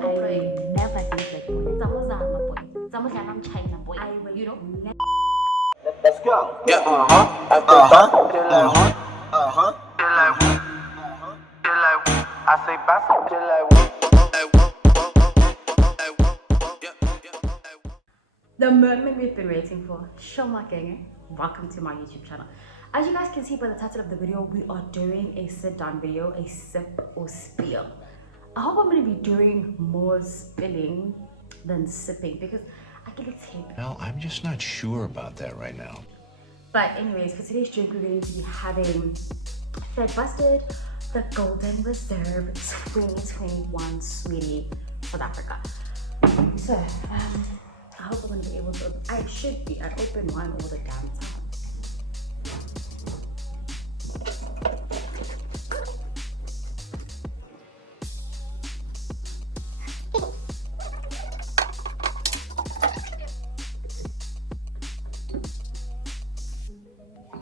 never think like boy. Zamuzama boy. Zamuzama China boy. I will, you know. Let's go. Yeah. I say bye. The moment we've been waiting for. Shoma gang, welcome to my YouTube channel. As you guys can see by the title of the video, we are doing a sit down video, a sip or spill. I hope I'm going to be doing more spilling than sipping because I get a tip. Well, I'm just not sure about that right now. But anyways, for today's drink, we're going to be having Fed Busted, the Golden Reserve 2021 Sweetie, South Africa. So, I hope I'm going to be able to, I should be, I open one all the damn time.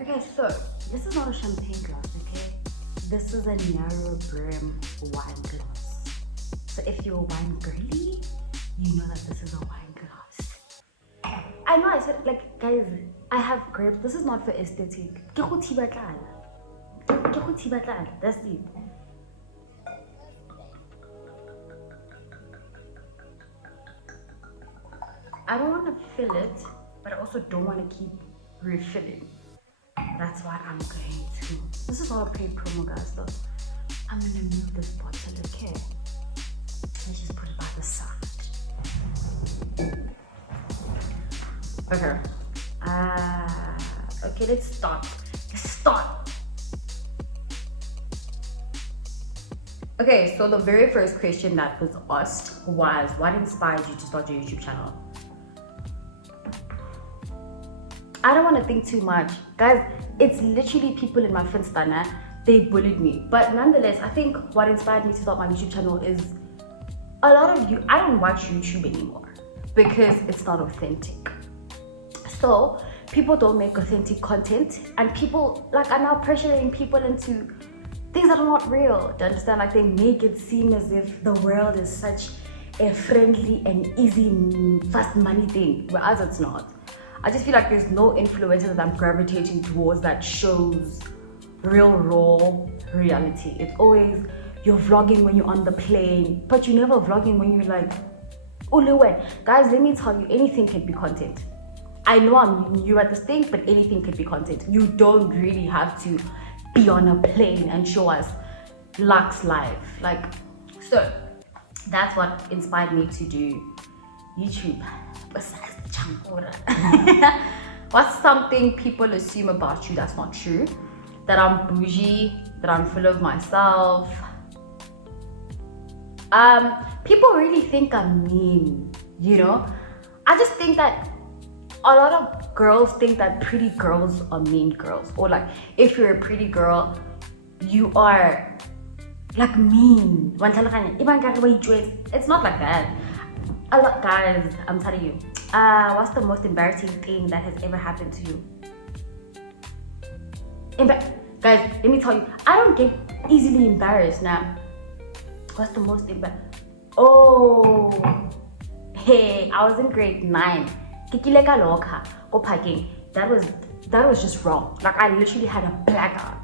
Okay, so this is not a champagne glass, okay? This is a narrow brim wine glass. So if you're a wine girly, you know that this is a wine glass. I know I said, like, guys, I have grapes. This is not for aesthetic. That's it. I don't want to fill it, but I also don't want to keep refilling. That's why I'm going to. This is not a paid promo, guys, though. I'm gonna move this bottle, okay? Let's just put it by the side. Okay. Okay, let's start. Okay, so the very first question that was asked was, what inspired you to start your YouTube channel? I don't want to think too much. Guys, it's literally people in my Finstana, they bullied me. But nonetheless, I think what inspired me to start my YouTube channel is a lot of you, I don't watch YouTube anymore because it's not authentic. So people don't make authentic content and people like are now pressuring people into things that are not real. Do you understand? Like they make it seem as if the world is such a friendly and easy fast money thing, whereas it's not. I just feel like there's no influencer that I'm gravitating towards that shows real raw reality. It's always you're vlogging when you're on the plane, but you're never vlogging when you're like, Uluwen. Guys, let me tell you, anything can be content. I know I'm new at this thing, but anything can be content. You don't really have to be on a plane and show us Lux live. Like, so that's what inspired me to do YouTube. Besides the champora. What's something people assume about you that's not true? That I'm bougie, that I'm full of myself. People really think I'm mean, you know? I just think that a lot of girls think that pretty girls are mean girls. Or like, if you're a pretty girl, you are like mean. It's not like that. A lot, guys, I'm telling you. What's the most embarrassing thing that has ever happened to you? Guys, let me tell you, I don't get easily embarrassed now. What's the most embarrassing? Oh, hey, I was in grade 9. Kikileka loka, go parking. That was just wrong. Like I literally had a blackout.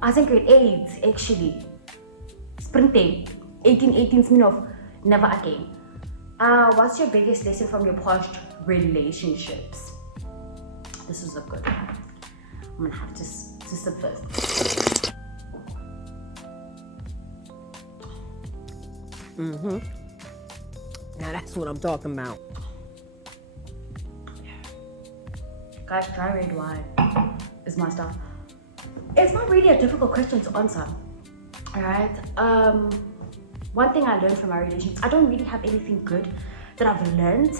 I was in grade 8, actually. Sprinting, 18 Smirnoff, never again. What's your biggest lesson from your past relationships? This is a good one. I'm gonna have to sip first. Now that's what I'm talking about. Guys, dry red wine is my stuff. It's not really a difficult question to answer. Alright? One thing I learned from my relationships, I don't really have anything good that I've learned,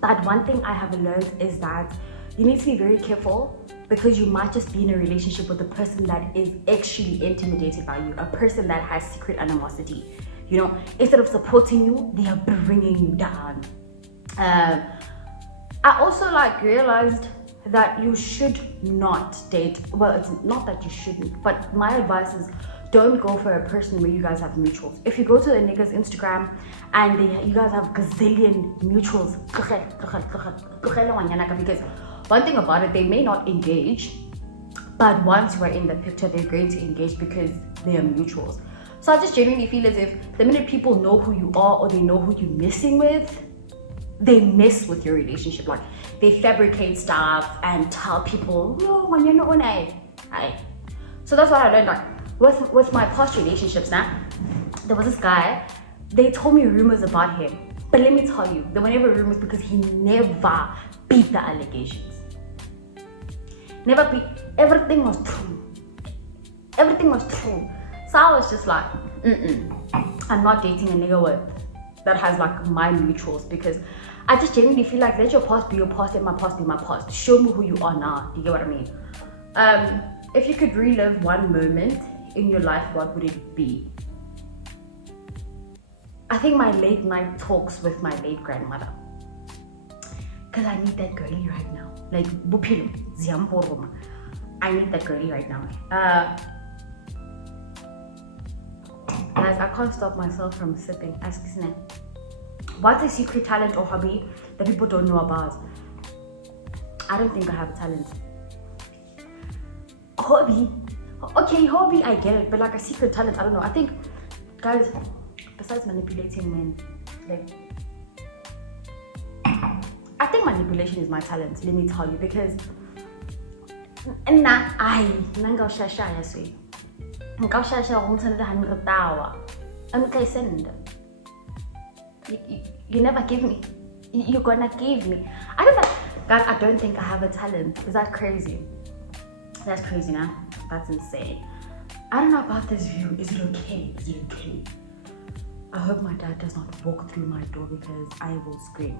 but one thing I have learned is that you need to be very careful because you might just be in a relationship with a person that is actually intimidated by you, a person that has secret animosity. You know, instead of supporting you, they are bringing you down. I also realized that you should not date. Well, it's not that you shouldn't, but my advice is don't go for a person where you guys have mutuals. If you go to a nigga's Instagram and you guys have gazillion mutuals, because one thing about it, they may not engage, but once we're in the picture, they're going to engage because they are mutuals. So I just genuinely feel as if the minute people know who you are or they know who you're messing with, they mess with your relationship. Like they fabricate stuff and tell people, no, when you're not on a. So that's what I learned. Like with my past relationships now, there was this guy, they told me rumors about him. But let me tell you, there were never rumors because he never beat the allegations. Never beat, everything was true. Everything was true. So I was just like, I'm not dating a nigga that has like my mutuals, because I just genuinely feel like let your past be your past, let my past be my past. Show me who you are now. Do you get what I mean? If you could relive one moment in your life, what would it be? I think my late night talks with my late grandmother. Because I need that girly right now. Like, bupilo, ziamporoma. I need that girly right now. Guys, I can't stop myself from sipping. Ask Sne. What's a secret talent or hobby that people don't know about? I don't think I have a talent. Hobby? Okay, hobby, I get it. But like a secret talent, I don't know. I think, guys, besides manipulating men, like, I think manipulation is my talent, let me tell you, because you never give me. You're gonna give me. I don't know. Guys, I don't think I have a talent. Is that crazy? That's crazy now. That's insane. I don't know about this view. Is it okay? Is it okay? I hope my dad does not walk through my door because I will scream.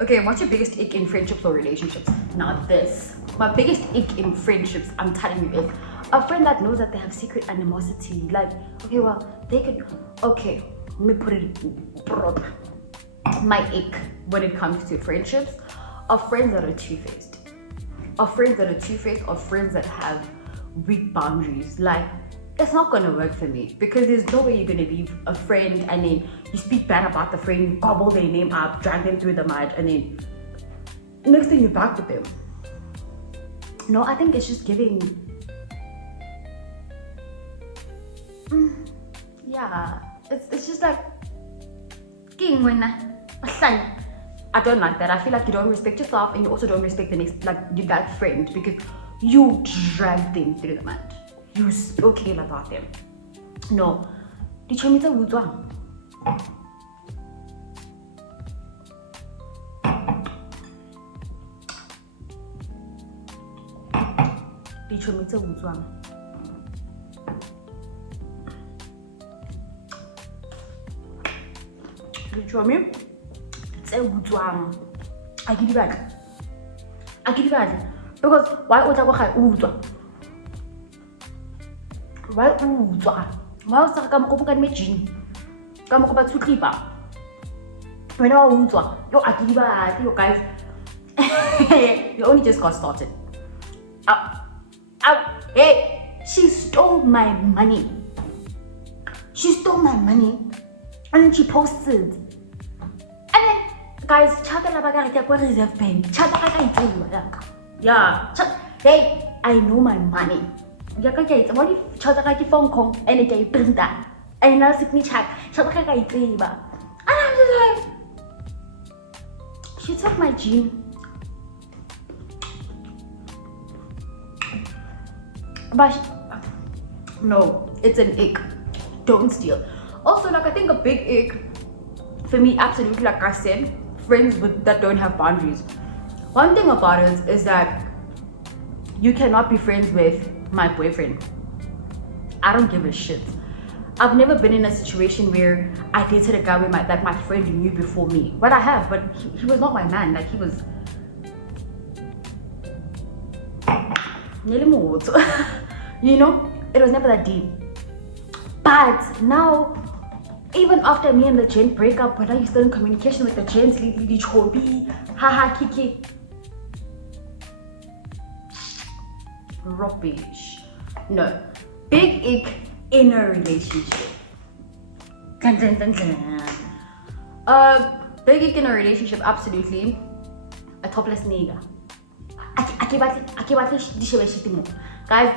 Okay, what's your biggest ick in friendships or relationships? Now this. My biggest ick in friendships, I'm telling you, is a friend that knows that they have secret animosity. Like, okay, well, they could, okay, let me put it proper. My ick when it comes to friendships are friends that are two-faced. Are friends that are two-faced, or friends that have weak boundaries. Like, it's not gonna work for me, because there's no way you're gonna leave a friend and then you speak bad about the friend, you gobble their name up, drag them through the mud, and then next thing you're back with them. No, I think it's just giving. Yeah, it's just like I don't like that. I feel like you don't respect yourself, and you also don't respect the next, like, that friend, because you drag them through the mud. You spoke ill about them. No. I give it back. Because why would I go? Why was I come over and meet come over to keep up? When I was yo, I give it, you guys. You only just got started. Hey, she stole my money. She stole my money, and then she posted. And then, guys, reserve bank. Yeah, hey, I know my money. What if Chata phone call and it bring that? And now sit me chat. And I'm just like, she took my gene. But no, it's an ick. Don't steal. Also, like, I think a big ick for me, absolutely, like I said, friends that don't have boundaries. One thing about it is that you cannot be friends with my boyfriend. I don't give a shit. I've never been in a situation where I dated a guy that my friend knew before me. But I have, but he was not my man. Like, he was you know, it was never that deep. But now, even after me and the gent break up, when I still in communication with the gent, haha, kiki. Rubbish. No. Big ick in a relationship. Dun, dun, dun, dun. Big ick in a relationship, absolutely. A topless nigga. Guys,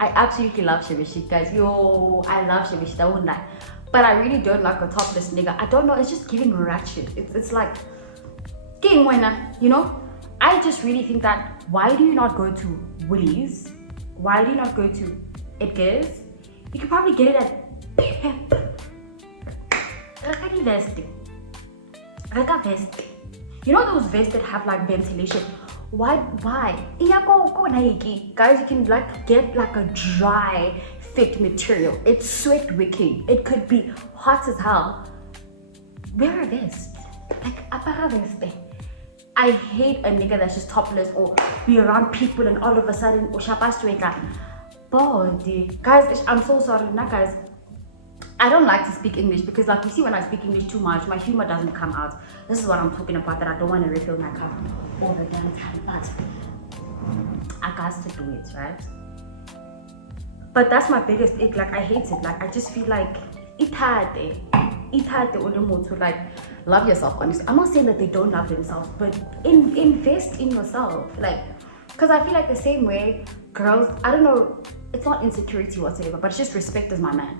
I absolutely love Shibishik, guys. Yo, I love Shibishik, I won't lie. But I really don't like a topless nigga. I don't know, it's just giving ratchet. It's like, game winner, you know? I just really think that, why do you not go to Woolies? Why do you not go to Edgar's? You could probably get it at Pep. You know those vests that have like ventilation? Why? Guys, you can like get like a dry fit material. It's sweat wicking. It could be hot as hell. Wear a vest. Like apara vest. I hate a nigga that's just topless or be around people and all of a sudden body. Guys, I'm so sorry, nah guys. I don't like to speak English because like you see when I speak English too much, my humor doesn't come out. This is what I'm talking about, that I don't want to refill my cup all the damn time, but I got to do it, right? But that's my biggest ick. Like I hate it. Like I just feel like itade to like love yourself, honestly. I'm not saying that they don't love themselves, but invest in yourself. Like, because I feel like the same way girls, I don't know, it's not insecurity whatsoever, but it's just respect as my man.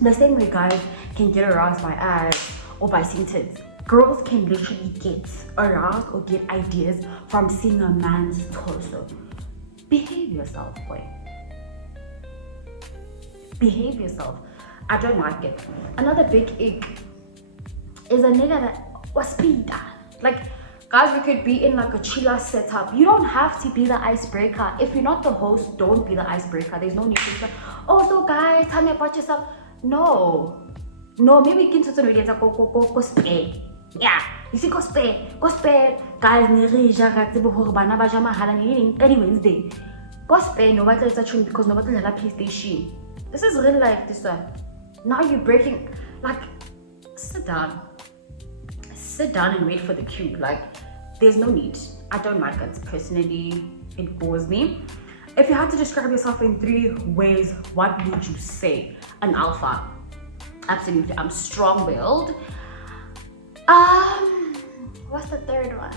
The same way guys can get aroused by ads or by seeing tits, girls can literally get aroused or get ideas from seeing a man's torso. Behave yourself, boy. Behave yourself. I don't like it. Another big ick is a nigga that was speed. Like, guys, we could be in like a chilla setup. You don't have to be the icebreaker. If you're not the host, don't be the icebreaker. There's no need to say, oh, so guys, tell me about yourself. No, maybe you can go spare. Yeah, you see, go spare. Guys, Wednesday. Go spare, nobody is actually because nobody has a PlayStation. This is real life, this one. Now you're breaking, like, sit down and wait for the cue. Like, there's no need. I don't like it personally. It bores me. If you had to describe yourself in 3 ways, what would you say? An alpha. Absolutely. I'm strong-willed. What's the third one?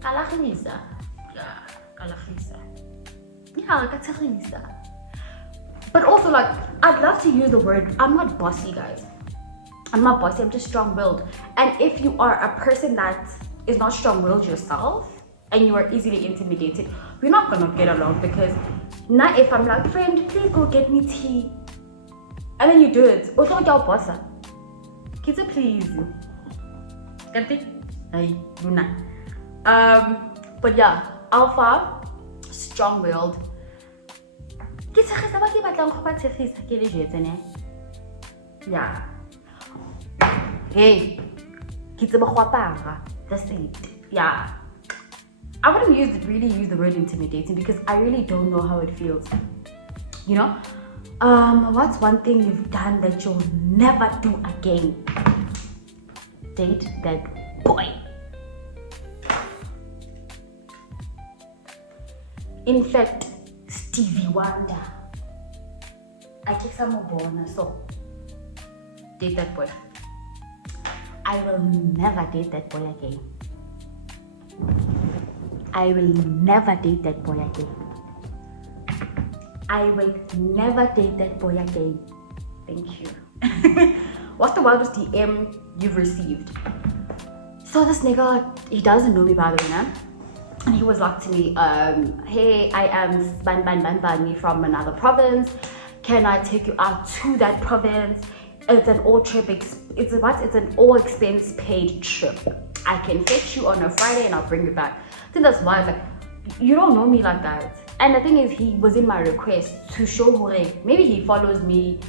Kalachisa. Yeah, but also, like, I'd love to use the word, I'm not bossy, guys. I'm not bossy, I'm just strong-willed. And if you are a person that is not strong-willed yourself and you are easily intimidated, we're not gonna get along, because now if I'm like, friend, please go get me tea, and then you do it, kids, please. But yeah, alpha, strong-willed. Yeah. Hey, that's it. Yeah. I wouldn't really use the word intimidating, because I really don't know how it feels. You know? What's one thing you've done that you'll never do again? Date that boy. In fact, Stevie Wonder. I take some more bonus, so date that boy. I will never date that boy again. I will never date that boy again. I will never date that boy again. Thank you. What's the wildest DM you've received? So this nigga, he doesn't know me, by the way, nah? And he was like to me, hey, I am Bani from another province. Can I take you out to that province? It's an all trip, it's an all expense paid trip. I can fetch you on a Friday and I'll bring you back. I think that's why, like, you don't know me like that. And the thing is, he was in my request to show Hore. Maybe he follows me.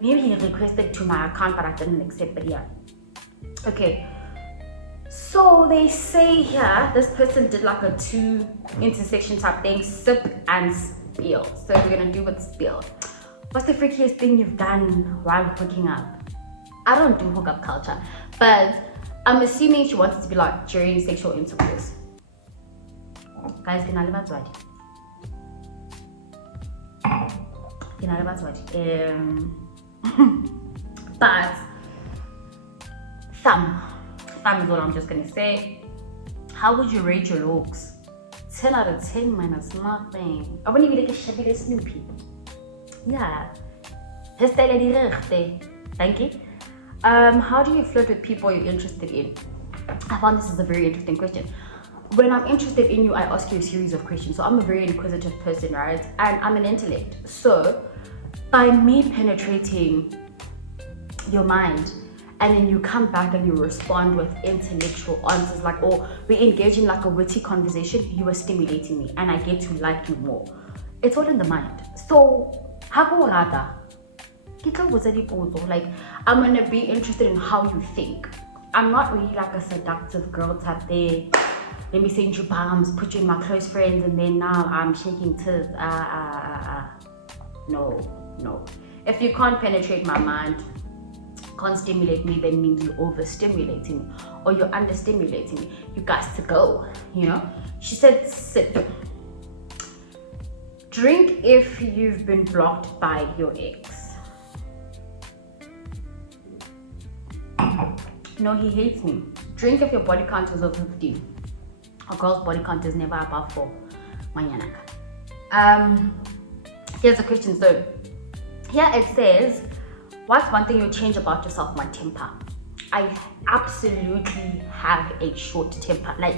Maybe he requested to my account, but I didn't accept, but yeah. Okay. So they say here, this person did like a 2 intersection type thing, sip and spill. So we're gonna do with spill. What's the freakiest thing you've done while hooking up? I don't do hookup culture, but I'm assuming she wanted to be like during sexual intercourse. Guys, can I live outside? Can I live outside? But thumb is what I'm just gonna say. How would you rate your looks? 10 out of 10 minus nothing. I wouldn't even like a shabby Snoopy. Yeah. Thank you. How do you flirt with people you're interested in? I found this is a very interesting question. When I'm interested in you, I ask you a series of questions. So I'm a very inquisitive person, right? And I'm an intellect. So by me penetrating your mind, and then you come back and you respond with intellectual answers, like, or we engage in like a witty conversation, you are stimulating me and I get to like you more. It's all in the mind. So like, I'm gonna be interested in how you think. I'm not really like a seductive girl type there. Let me send you bombs, put you in my close friends, and then now I'm shaking tits. No. If you can't penetrate my mind, can't stimulate me, then means you're overstimulating me or you're understimulating me. You guys to go, you know? She said sip. Drink if you've been blocked by your ex. No, he hates me. Drink if your body count is over 15. A girl's body count is never above 4. Here's a question. So here it says, what's one thing you change about yourself? My temper. I absolutely have a short temper. Like,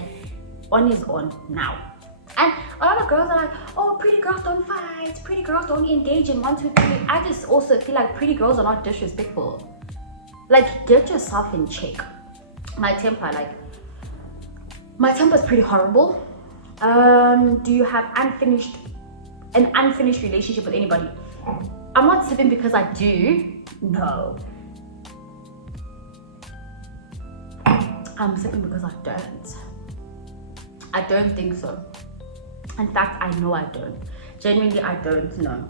on is on now. And a lot of girls are like, oh, pretty girls don't fight. Pretty girls don't engage in 1, 2, 3. I just also feel like pretty girls are not disrespectful. Like, get yourself in check. My temper is pretty horrible. Do you have an unfinished relationship with anybody? I'm not sipping because I do. No. I'm sipping because I don't. I don't think so. In fact, I know I don't. Genuinely, I don't know.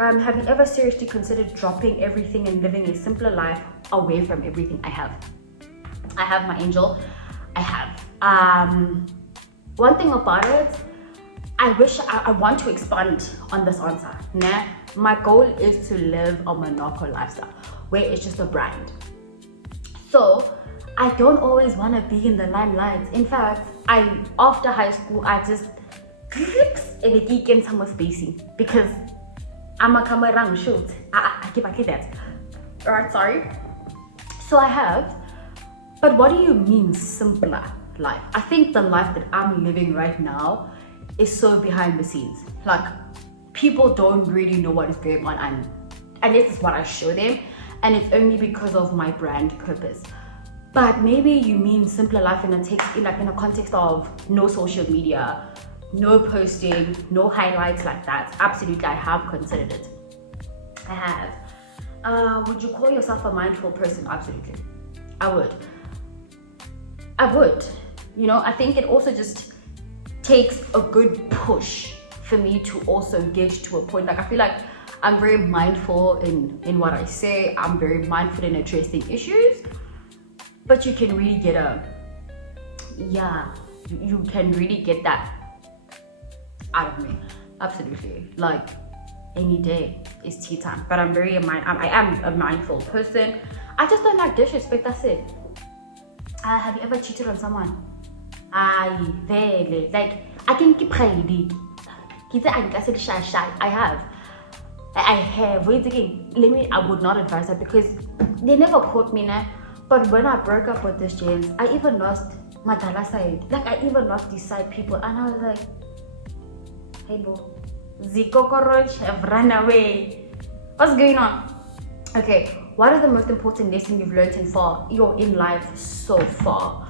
Have you ever seriously considered dropping everything and living a simpler life away from everything? I have my angel. I have. One thing about it, I want to expand on this answer. Nah, my goal is to live a monaco lifestyle where it's just a brand. So I don't always want to be in the limelight. In fact, after high school, I just clicks in the geek and some spacing because I'm a camera shoot. I keep that. Alright, sorry. So I have. But what do you mean simpler life? I think the life that I'm living right now is so behind the scenes. Like, people don't really know what is going on, and this is what I show them, and it's only because of my brand purpose. But maybe you mean simpler life in a context of no social media, no posting, no highlights like that. Absolutely, I have considered it. I have. Would you call yourself a mindful person? Absolutely, I would. You know, I think it also just takes a good push for me to also get to a point. Like, I feel like I'm very mindful in what I say. I'm very mindful in addressing issues. But you can really get you can really get that out of me. Absolutely. Like, any day is tea time. But I am a mindful person. I just don't like disrespect, that's it. Have you ever cheated on someone? Like, I can keep hiding. I have. Wait again. I would not advise that because they never caught me now. But when I broke up with this James, I even lost my Dala side. Like, I even lost these side people, and I was like, hey bro, the cockroach have run away. What's going on? Okay, what are the most important lessons you've learned in life so far?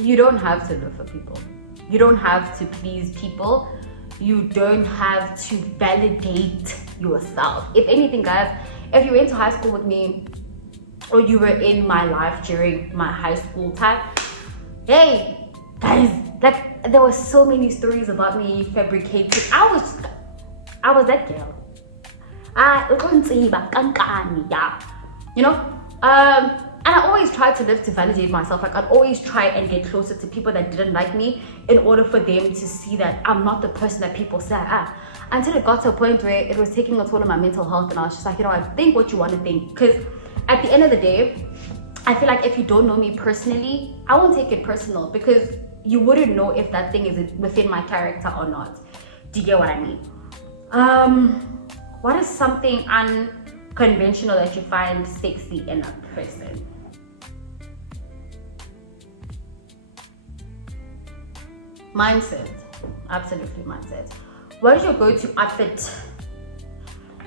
You don't have to live for people. You don't have to please people. You don't have to validate yourself. If anything, guys, if you went to high school with me or you were in my life during my high school time, hey, guys, like, there were so many stories about me fabricated. I was that girl. You know, and I always tried to live to validate myself. Like I'd always try and get closer to people that didn't like me in order for them to see that I'm not the person that people say I am. Until it got to a point where it was taking a toll on my mental health, and I was just like, you know, I think what you want to think. Because at the end of the day, I feel like if you don't know me personally, I won't take it personal, because you wouldn't know if that thing is within my character or not. Do you get what I mean? What is something unconventional that you find sexy in a person? Mindset. Absolutely mindset. What is your go-to outfit?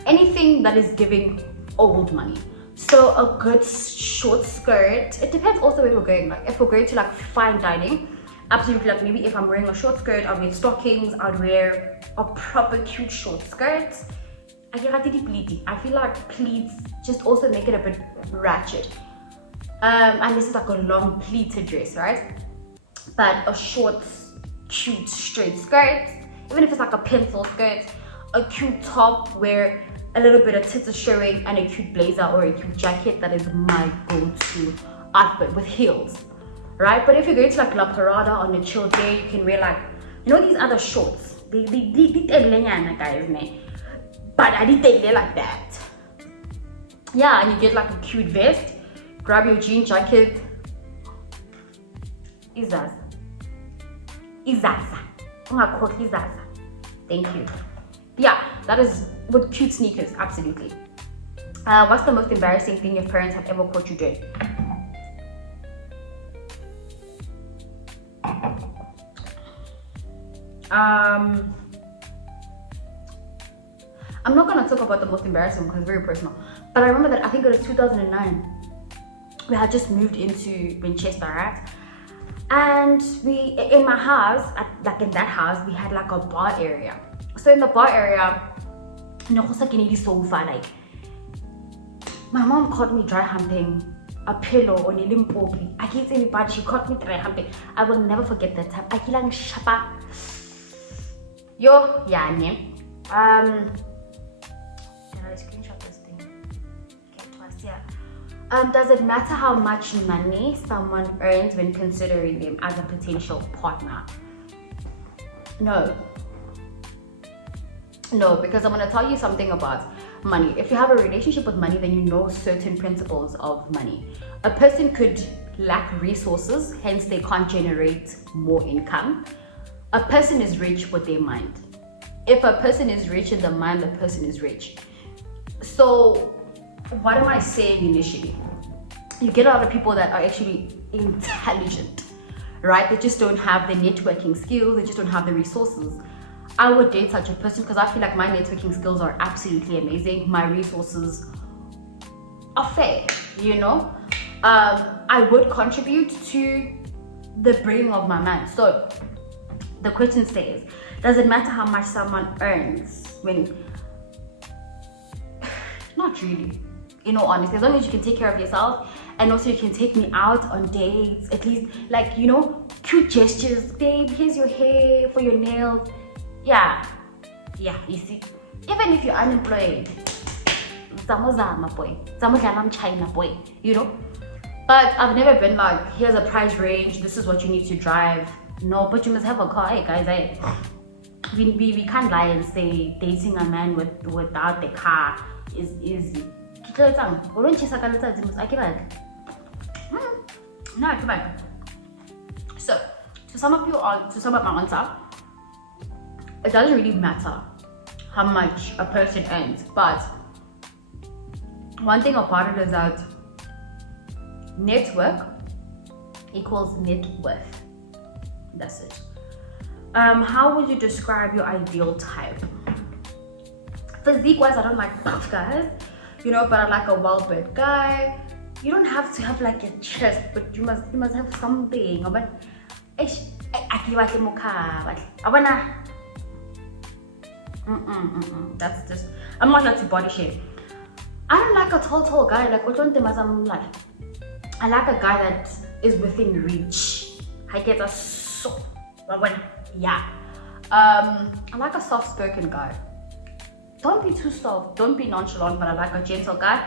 Anything that is giving old money. So a good short skirt. It depends also where we're going. Like if we're going to like fine dining, absolutely, like maybe if I'm wearing a short skirt, I'll wear stockings, I'd wear a proper cute short skirt. I feel like pleats just also make it a bit ratchet. And this is like a long pleated dress, right? But a short, cute, straight skirt, even if it's like a pencil skirt, a cute top where a little bit of tits are showing, and a cute blazer or a cute jacket, that is my go-to outfit with heels, right? But if you're going to like La Parada on a chill day, you can wear like, you know, these other shorts. They guys, man. But I didn't like that. Yeah, and you get like a cute vest, grab your jean jacket. Izaza. Thank you. Yeah, that is with cute sneakers, absolutely. What's the most embarrassing thing your parents have ever caught you doing? I'm not gonna talk about the most embarrassing one because it's very personal. But I remember that I think it was 2009. We had just moved into Winchester, right? And we, in my house, like in that house, we had like a bar area. So in the bar area, like my mom caught me dry humping a pillow on a limpopi. I can't say me bad, she caught me dry humping. I will never forget that time. I kilang shapa. Yo, yeah, ne. Did I screenshot this thing? Okay, twice, yeah. Does it matter how much money someone earns when considering them as a potential partner? No. No, because I'm going to tell you something about money. If you have a relationship with money, then you know certain principles of money. A person could lack resources, hence they can't generate more income. A person is rich with their mind. If a person is rich in the mind, the person is rich. So what am I saying initially? You get a lot of people that are actually intelligent, right? They just don't have the networking skills, they just don't have the resources. I would date such a person because I feel like my networking skills are absolutely amazing. My resources are fair, you know? I would contribute to the bringing of my man. So the question says, does it matter how much someone earns when... Not really, in all honesty. As long as you can take care of yourself, and also you can take me out on dates, at least, like, you know, cute gestures. Babe, here's your hair for your nails. Yeah, you see, even if you're unemployed, China boy, you know. But I've never been like, here's a price range, this is what you need to drive. No, but you must have a car. Hey guys, we can't lie and say dating a man without the car is easy. So to sum up my answer, it doesn't really matter how much a person earns, but one thing about it is that network equals net worth. That's it. How would you describe your ideal type? Physique wise, I don't like buff guys, you know, but I like a well-built guy. You don't have to have like a chest, but you must have something. But that's just, I'm not like to body shape. I don't like a tall guy. Like I like a guy that is within reach. I get a so, yeah. I like a soft-spoken guy. Don't be too soft, don't be nonchalant, but I like a gentle guy.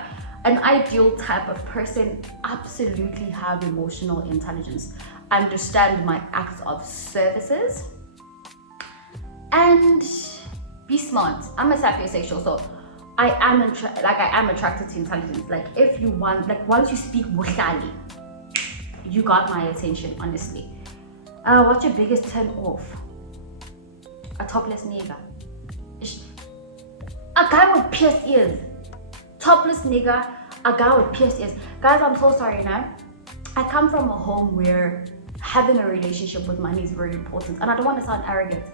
An ideal type of person absolutely have emotional intelligence, understand my acts of services, and be smart. I'm a sapiosexual, so I am attracted to intelligence. Like if you want, like once you speak buhlali, you got my attention, honestly. What's your biggest turn off? A topless nigga. A guy with pierced ears. Topless nigga, a guy with pierced ears. Guys, I'm so sorry now. I come from a home where having a relationship with money is very important, and I don't want to sound arrogant,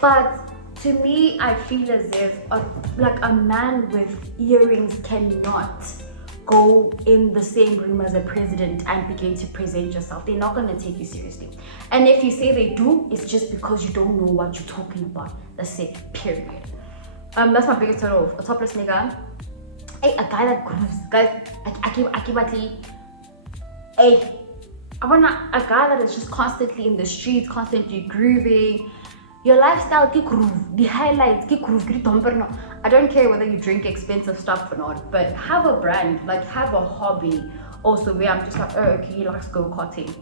but to me, I feel as if a man with earrings cannot go in the same room as a president and begin to present yourself. They're not going to take you seriously. And if you say they do, it's just because you don't know what you're talking about. That's it, period. That's my biggest turn off. A topless nigga. Hey, a guy that grooves. Guys, I want a guy that is just constantly in the streets, constantly grooving. Your lifestyle, ki groove. The highlights, ki groove. I don't care whether you drink expensive stuff or not, but have a brand, like have a hobby. Also, where I'm just like, oh, okay, he likes go-karting.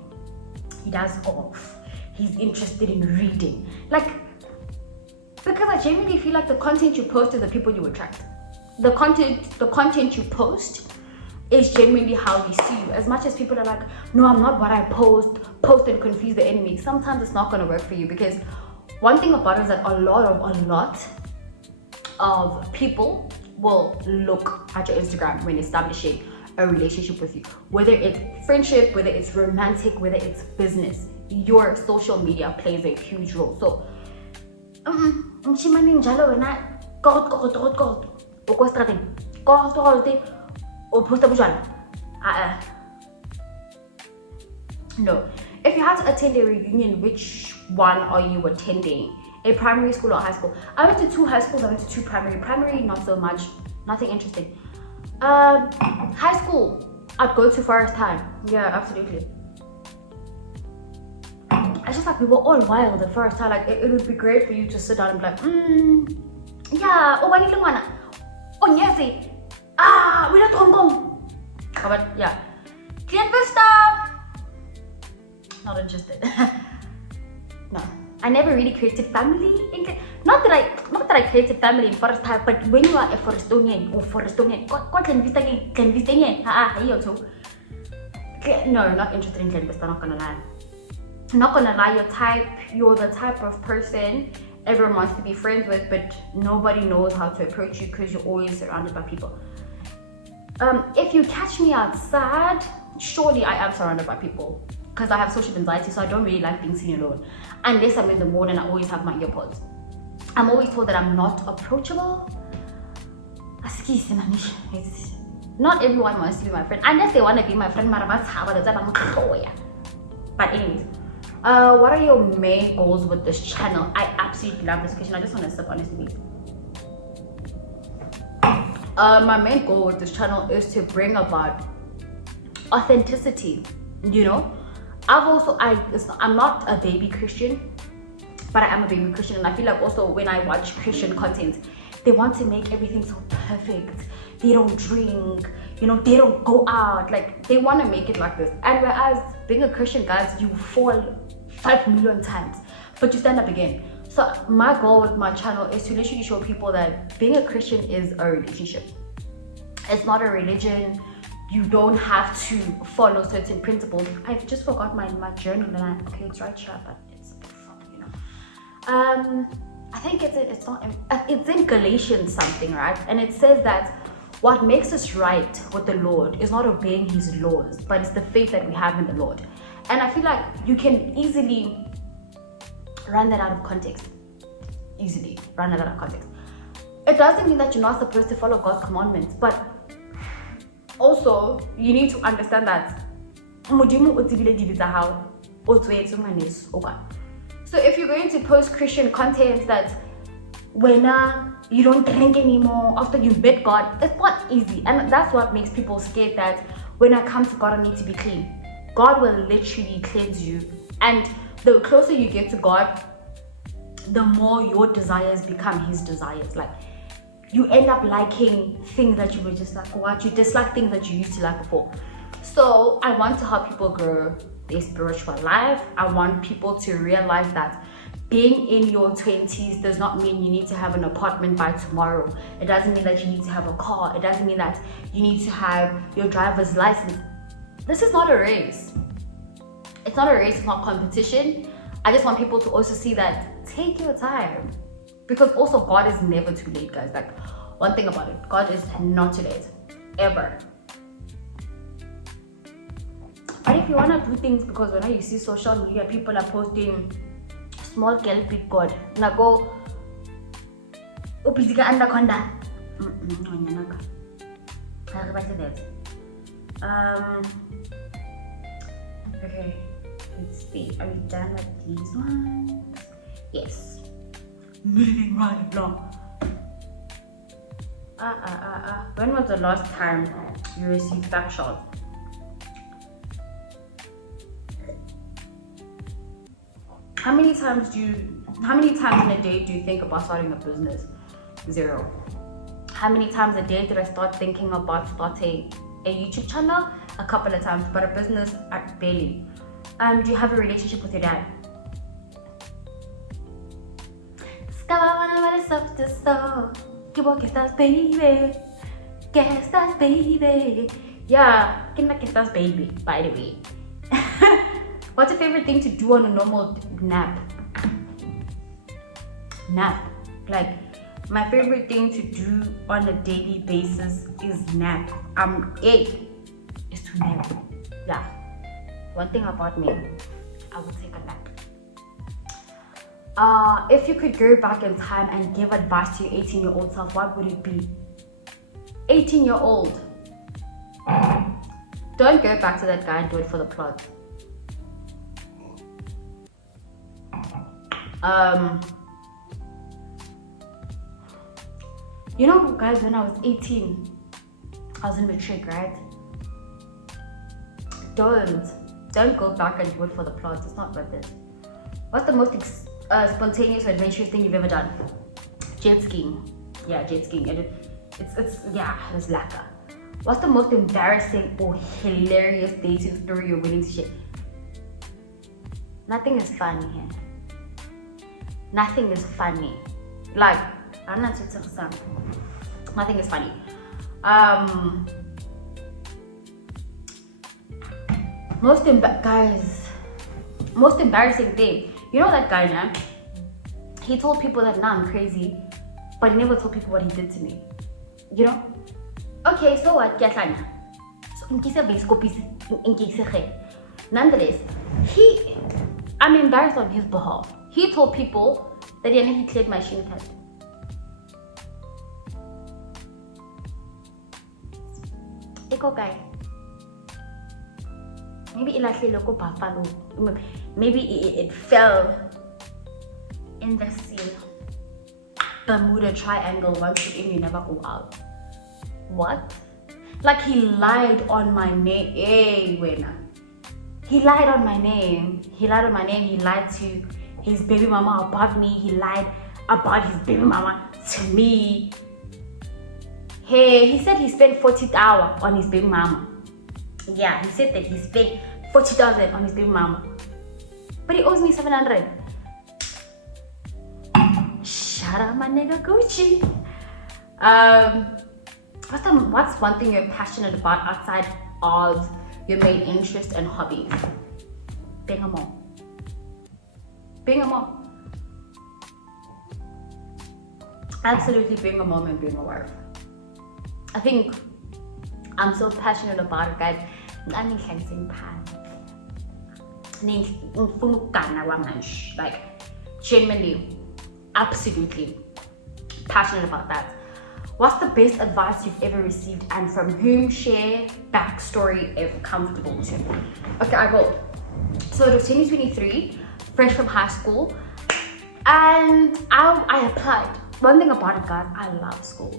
He does golf. He's interested in reading. Like, because I genuinely feel like the content you post is the people you attract. The content you post is genuinely how we see you. As much as people are like, no, I'm not what I post and confuse the enemy. Sometimes it's not going to work for you, because one thing about it is that a lot of people will look at your Instagram when establishing a relationship with you. Whether it's friendship, whether it's romantic, whether it's business, your social media plays a huge role. So, no. If you had to attend a reunion, which one are you attending? A primary school or high school? I went to 2 high schools, I went to 2 primary. Primary, not so much, nothing interesting. High school, I'd go to Forest High. Yeah, absolutely. I just like, we were all wild at Forest High. Like, it would be great for you to sit down and be like, yeah, oh, wani lungwana. Oh, nyezi. We don't Hong Kong. But yeah. Clean Vista. Not interested. No, I never really created family in not that I created family in Forest High, but when you are a Forestonian, no, not interested in Glen Vista, not gonna lie. Not gonna lie, you're the type of person everyone wants to be friends with, but nobody knows how to approach you because you're always surrounded by people. If you catch me outside, surely I am surrounded by people, because I have social anxiety, so I don't really like being seen alone. Unless I'm in the mood and I always have my earpods. I'm always told that I'm not approachable. Not everyone wants to be my friend. Unless they want to be my friend. But anyways, what are your main goals with this channel? I absolutely love this question. I just want to sip honestly. My main goal with this channel is to bring about authenticity, you know. I'm not a baby Christian, but I am a baby Christian, and I feel like also when I watch Christian content, they want to make everything so perfect. They don't drink, you know, they don't go out, like they want to make it like this. And whereas being a Christian, guys, you fall 5 million times, but you stand up again. So my goal with my channel is to literally show people that being a Christian is a relationship. It's not a religion. You don't have to follow certain principles. I've just forgot my journal, and okay, it's right here, but it's a bit funny, you know. I think it's in Galatians something, right? And it says that what makes us right with the Lord is not obeying His laws, but it's the faith that we have in the Lord. And I feel like you can easily run that out of context. Easily run that out of context. It doesn't mean that you're not supposed to follow God's commandments, but also you need to understand that so if you're going to post Christian content that when you don't drink anymore after you met God, it's not easy. And that's what makes people scared, that when I come to God, I need to be clean. God will literally cleanse you. And the closer you get to God, the more your desires become His desires. Like, you end up liking things that you were just like, what? You dislike things that you used to like before. So I want to help people grow their spiritual life. I want people to realize that being in your 20s does not mean you need to have an apartment by tomorrow. It doesn't mean that you need to have a car. It doesn't mean that you need to have your driver's license. This is not a race. It's not a race, it's not competition. I just want people to also see that take your time. Because also God is never too late, guys. Like, one thing about it, God is not too late, ever. But if you want to do things, because when you see social media, people are posting small girl, big God. Now go, Opizika anaconda. Okay, let's see. Are we done with these ones? Yes. Moving right along. When was the last time you received back shots? How many times in a day do you think about starting a business? 0. How many times a day did I start thinking about starting a YouTube channel? A couple of times, but a business, barely. Do you have a relationship with your dad? Baby. Yeah, baby, by the way. What's your favorite thing to do on a normal nap? Like, my favorite thing to do on a daily basis is nap. Is to nap. Yeah. One thing about me, I will take a nap. If you could go back in time and give advice to your 18-year-old self, what would it be? 18-year-old. Don't go back to that guy and do it for the plot. You know, guys, when I was 18, I was in matric, right? Don't go back and do it for the plot. It's not worth it. What's the most spontaneous or adventurous thing you've ever done? Jet skiing. Yeah, jet skiing. It's lekker. What's the most embarrassing or hilarious dating story you're willing to share? Nothing is funny here. Nothing is funny. Like, I'm not saying nothing is funny. Most embarrassing thing. You know that guy now? He told people that now I'm crazy, but he never told people what he did to me. You know? Okay, so what? So in case nonetheless, I'm embarrassed on his behalf. He told people that he cleared my shin pad. Eko guy. Maybe buffalo. Maybe it fell in the sea. Bermuda Triangle, once you're in, you never go out. What? Like, he lied on my name. Hey, winner. He lied on my name. He lied to his baby mama about me. He lied about his baby mama to me. Hey, he said he spent 40 hours on his baby mama. Yeah, he said that he spent 40,000 on his baby mama. But he owes me 700. Shut up, my nigga Gucci. What's one thing you're passionate about outside of your main interests and hobbies? Being a mom. Absolutely being a mom and being a wife. I think I'm so passionate about it, guys. I'm like, genuinely, absolutely passionate about that. What's the best advice you've ever received and from whom? Share backstory if comfortable to. Okay, I will. So it was 2023, fresh from high school, and I applied. One thing about it, guys, I love school.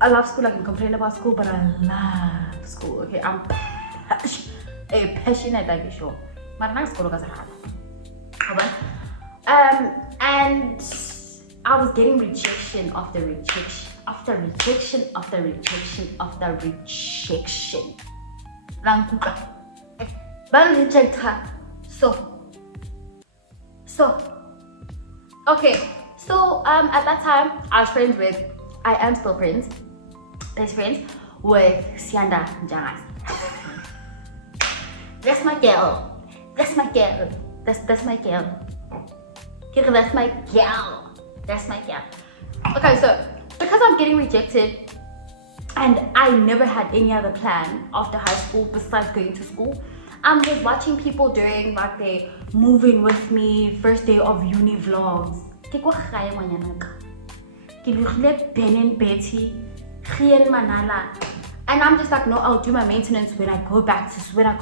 I can complain about school, but I love school. Okay, I'm passionate, like you sure. But school guys and I was getting rejection after rejection. after rejection after rejection after rejection. Langkuka. Ban reject her. So. Okay. So at that time I am still best friends with Sianda Jangas. That's my girl. That's my girl. That's my girl. That's my girl. That's my girl. Okay, so because I'm getting rejected and I never had any other plan after high school besides going to school, I'm just watching people doing like they moving with me, first day of uni vlogs. Ben and Betty, Manala. And I'm just like, no, I'll do my maintenance when I go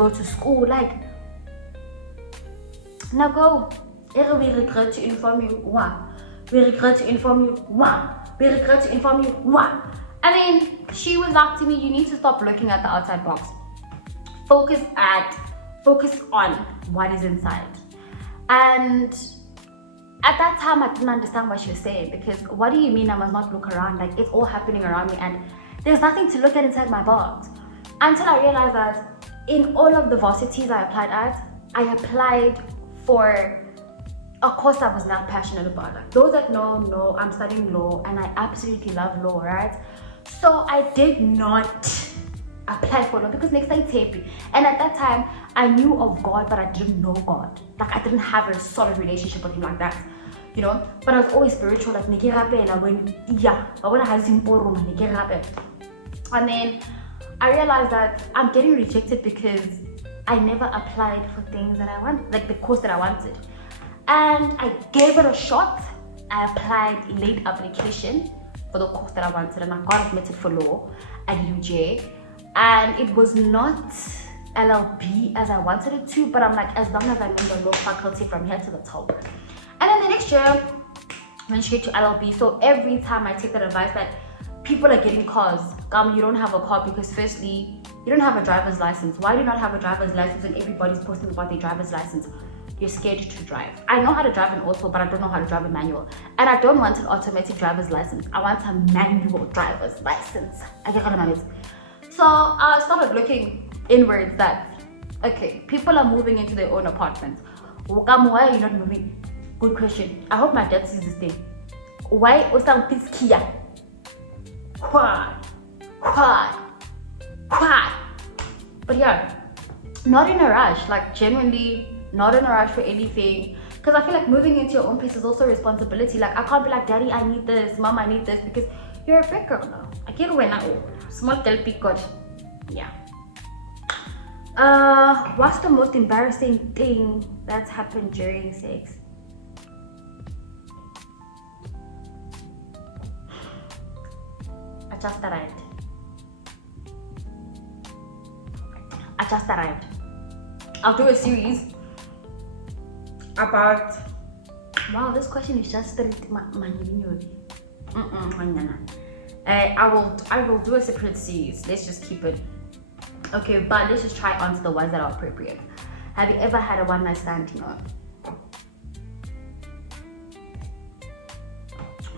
to school. Like, now go. We regret to inform you. We regret to inform you. We regret to inform you. I mean, she was like to me, you need to stop looking at the outside box. Focus on what is inside. And at that time, I didn't understand what she was saying, because what do you mean I must not look around? Like, it's all happening around me and there's nothing to look at inside my box. Until I realized that in all of the varsities I applied at, I applied for a course I was not passionate about. Like, those that know, I'm studying law and I absolutely love law, right? So I did not apply for law because next time it's happy. And at that time, I knew of God, but I didn't know God. Like, I didn't have a solid relationship with him like that, you know? But I was always spiritual, like, and then I realized that I'm getting rejected because I never applied for things that I want, like the course that I wanted. And I gave it a shot. I applied late application for the course that I wanted and I got admitted for law at UJ. And it was not LLB as I wanted it to, but I'm like, as long as I'm in the law faculty from here to the top. And then the next year, I went straight to LLB. So every time I take that advice that people are getting cars, you don't have a car because firstly, you don't have a driver's license. Why do you not have a driver's license and everybody's posting about their driver's license? You're scared to drive. I know how to drive an auto, but I don't know how to drive a manual. And I don't want an automatic driver's license. I want a manual driver's license. So I started looking inwards that, okay, people are moving into their own apartments. Why are you not moving? Good question. I hope my dad sees this thing. Why Osam this Kia? Why? But yeah, not in a rush, like genuinely not in a rush for anything, because I feel like moving into your own place is also a responsibility. Like, I can't be like, Daddy, I need this, Mom, I need this, because you're a big girl now. I can't win now. Small girl, big girl. Yeah. What's the most embarrassing thing that's happened during sex? I just arrived. I'll do a series about, wow, this question is just I will do a separate series. Let's just keep it okay, but let's just try answer the ones that are appropriate. Have you ever had a one night stand? No.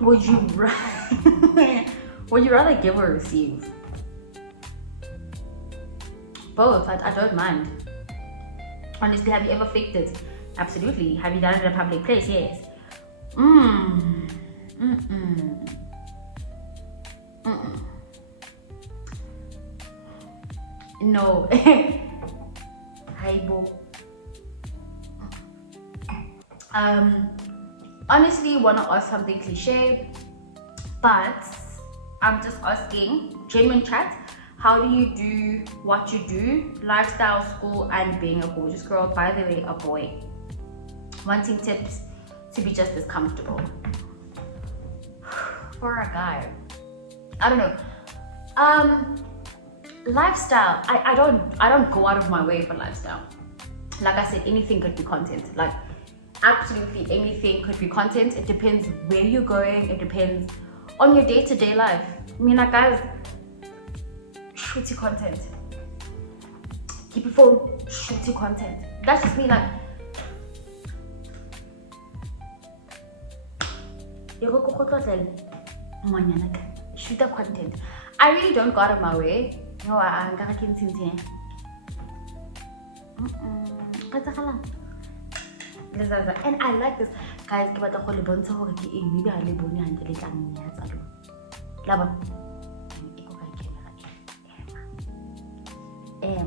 Would you rather give or receive? Both. I don't mind. Honestly, have you ever faked it? Absolutely. Have you done it in a public place? Yes. No. Honestly, wanna ask something cliche, but I'm just asking, genuine chat. How do you do what you do? Lifestyle, school, and being a gorgeous girl. By the way, a boy. Wanting tips to be just as comfortable. For a guy, I don't know. Lifestyle. I don't go out of my way for lifestyle. Like I said, anything could be content. Like, absolutely anything could be content. It depends where you're going. It depends on your day-to-day life. I mean, like, guys, shooty content. Keep your phone, shooty content. That's just me, like, shoot the content. I really don't go out of my way. No, I'm gonna keep thinking. And I like this, guys. Maybe I live on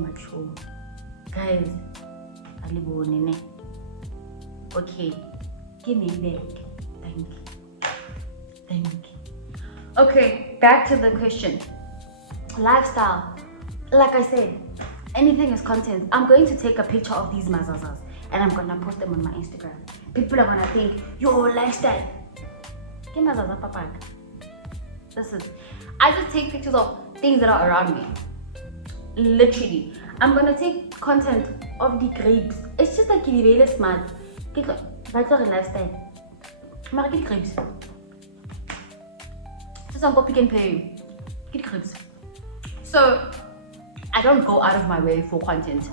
mature. Guys, I live on it. Okay, give me back. Thank you. Thank you. Okay, back to the question. Lifestyle. Like I said, anything is content. I'm going to take a picture of these mazazas and I'm gonna post them on my Instagram. People are gonna think, yo, lifestyle. Get mazaza papa. Listen, I just take pictures of things that are around me. Literally. I'm gonna take content of the grapes. It's just like you're really smart. Get lifestyle. Maar get grapes. Just on Pick and Pay. Get grapes. So I don't go out of my way for content.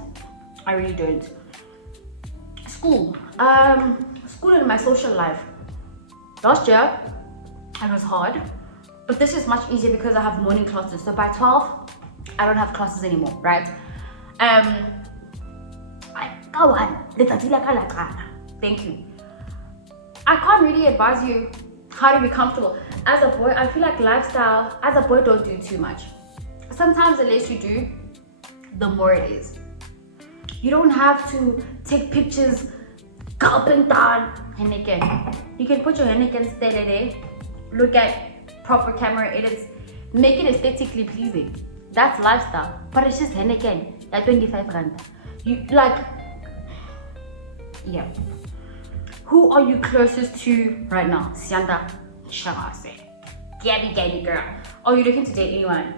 I really don't. School. School and my social life. Last year, it was hard. But this is much easier because I have morning classes. So by 12, I don't have classes anymore, right? Thank you. I can't really advise you how to be comfortable. As a boy, I feel like lifestyle, as a boy, don't do too much. Sometimes the less you do, the more it is. You don't have to take pictures up and down Henneken. You can put your Henneken stand there, look at proper camera edits, make it aesthetically pleasing. That's lifestyle. But it's just Henneken at 25 rand. You like, yeah. Who are you closest to right now? Sianda Shamase. Gabby girl. Are you looking to date anyone?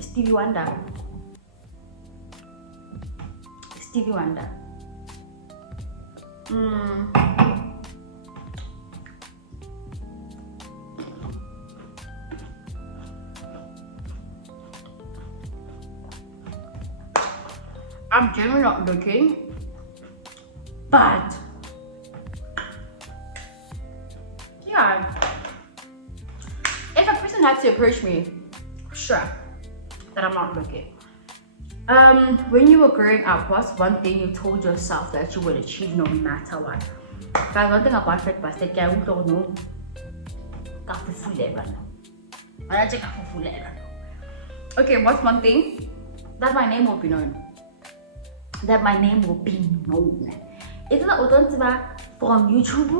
Stevie Wonder. Stevie Wonder. I'm generally not looking, but yeah, if a person had to approach me, sure, that I'm not looking. When you were growing up, what's one thing you told yourself that you would achieve no matter what? Guys, one thing about Fred Bastard, I don't know. Okay, what's one thing? That my name will be known. That my name will be known. It's not from YouTube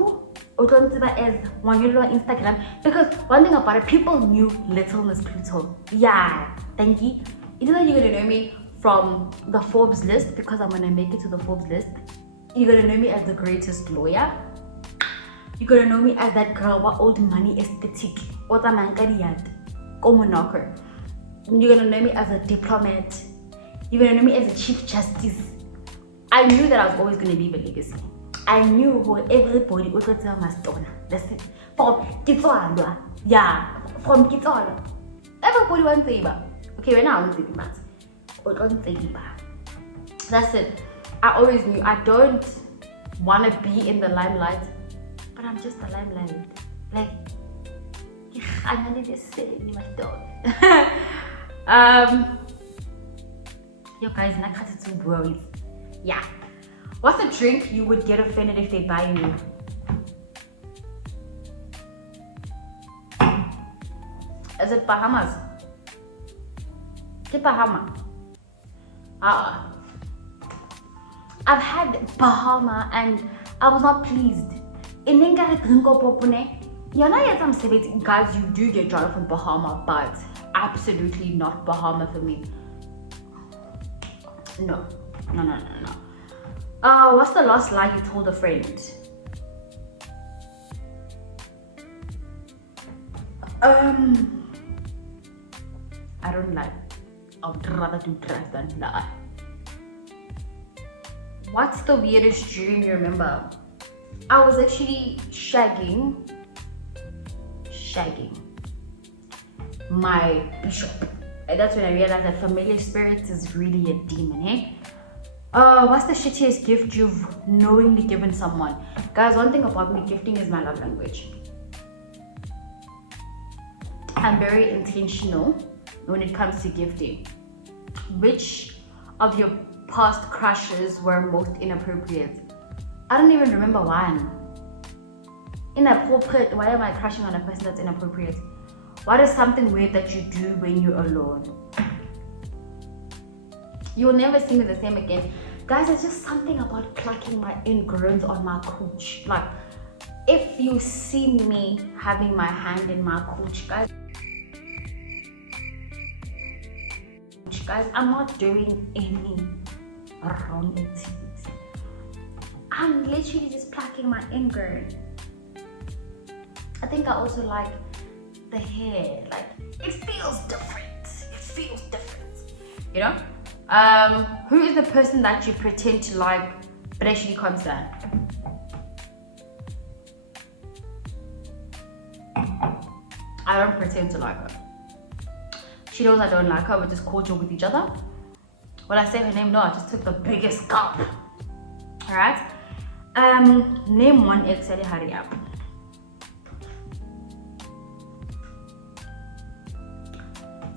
or as one you on Instagram. Because one thing about it, people knew Little Miss Pluto. Yeah, thank you. It's not you're gonna know me from the Forbes list because I'm gonna make it to the Forbes list. You're gonna know me as the greatest lawyer. You're gonna know me as that girl with old money aesthetic. You're gonna know me as a diplomat. You're gonna know me as a chief justice. I knew that I was always gonna leave a legacy. I knew who everybody was going to tell my story. That's it. From Kitsola. Yeah, from Kitsola. Everybody wants to say about. Okay, right now I want to say about. That's it. I always knew I don't want to be in the limelight, but I'm just the limelight. Like, I'm gonna just sit in my dog. Yo guys, not cut it too bros. Yeah. What's a drink you would get offended if they buy you? Is it Bahamas? Get Bahama. I've had Bahama and I was not pleased. And then got a drink of popone. You know, yet some guys, you do get drunk from Bahama, but absolutely not Bahama for me. No. What's the last lie you told a friend? I don't lie. I would rather do drugs than lie. What's the weirdest dream you remember? I was actually shagging my bishop. And that's when I realized that familiar spirits is really a demon, eh? What's the shittiest gift you've knowingly given someone? Guys, one thing about me, gifting is my love language. I'm very intentional when it comes to gifting. Which of your past crushes were most inappropriate? I don't even remember one. Inappropriate, why am I crushing on a person that's inappropriate? What is something weird that you do when you're alone? You'll never see me the same again. Guys, it's just something about plucking my ingrowns on my cooch. Like, if you see me having my hand in my cooch, guys, I'm not doing any wrong activities. I'm literally just plucking my ingrown. I think I also like the hair. Like, it feels different. It feels different. You know? Who is the person that you pretend to like but actually can't stand? I don't pretend to like her. She knows I don't like her. We're just cordial with each other. Will I say her name? No, I just took the biggest gulp. Alright? Name one ex. Hurry up.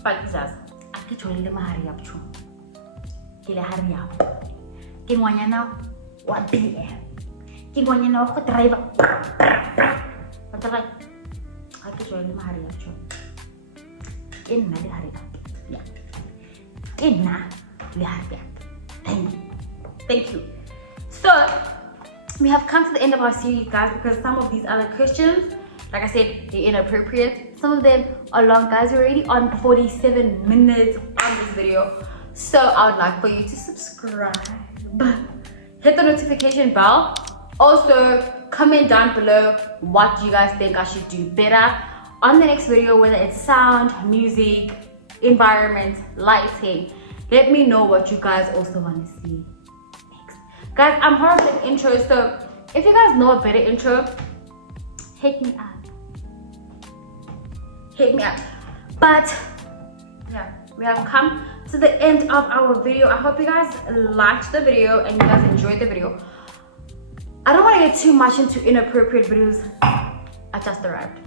But this is I get you a little hurry up too. Hurry up. King Wanyana, what BM? King Wanyana, what driver? What the like? I get you a little hurry up too. In the hurry up. Yeah. In the hurry up. Thank you. So, we have come to the end of our series, guys, because some of these other questions, like I said, they're inappropriate. Some of them are long, guys. We're already on 47 minutes on this video. So I would like for you to subscribe, hit the notification bell. Also, comment down below what you guys think I should do better on the next video, whether it's sound, music, environment, lighting. Let me know what you guys also want to see next. Guys, I'm horrible at intros, so if you guys know a better intro, hit me up. But yeah, we have come to the end of our video. I hope you guys liked the video and you guys enjoyed the video. I don't want to get too much into inappropriate videos. I just arrived.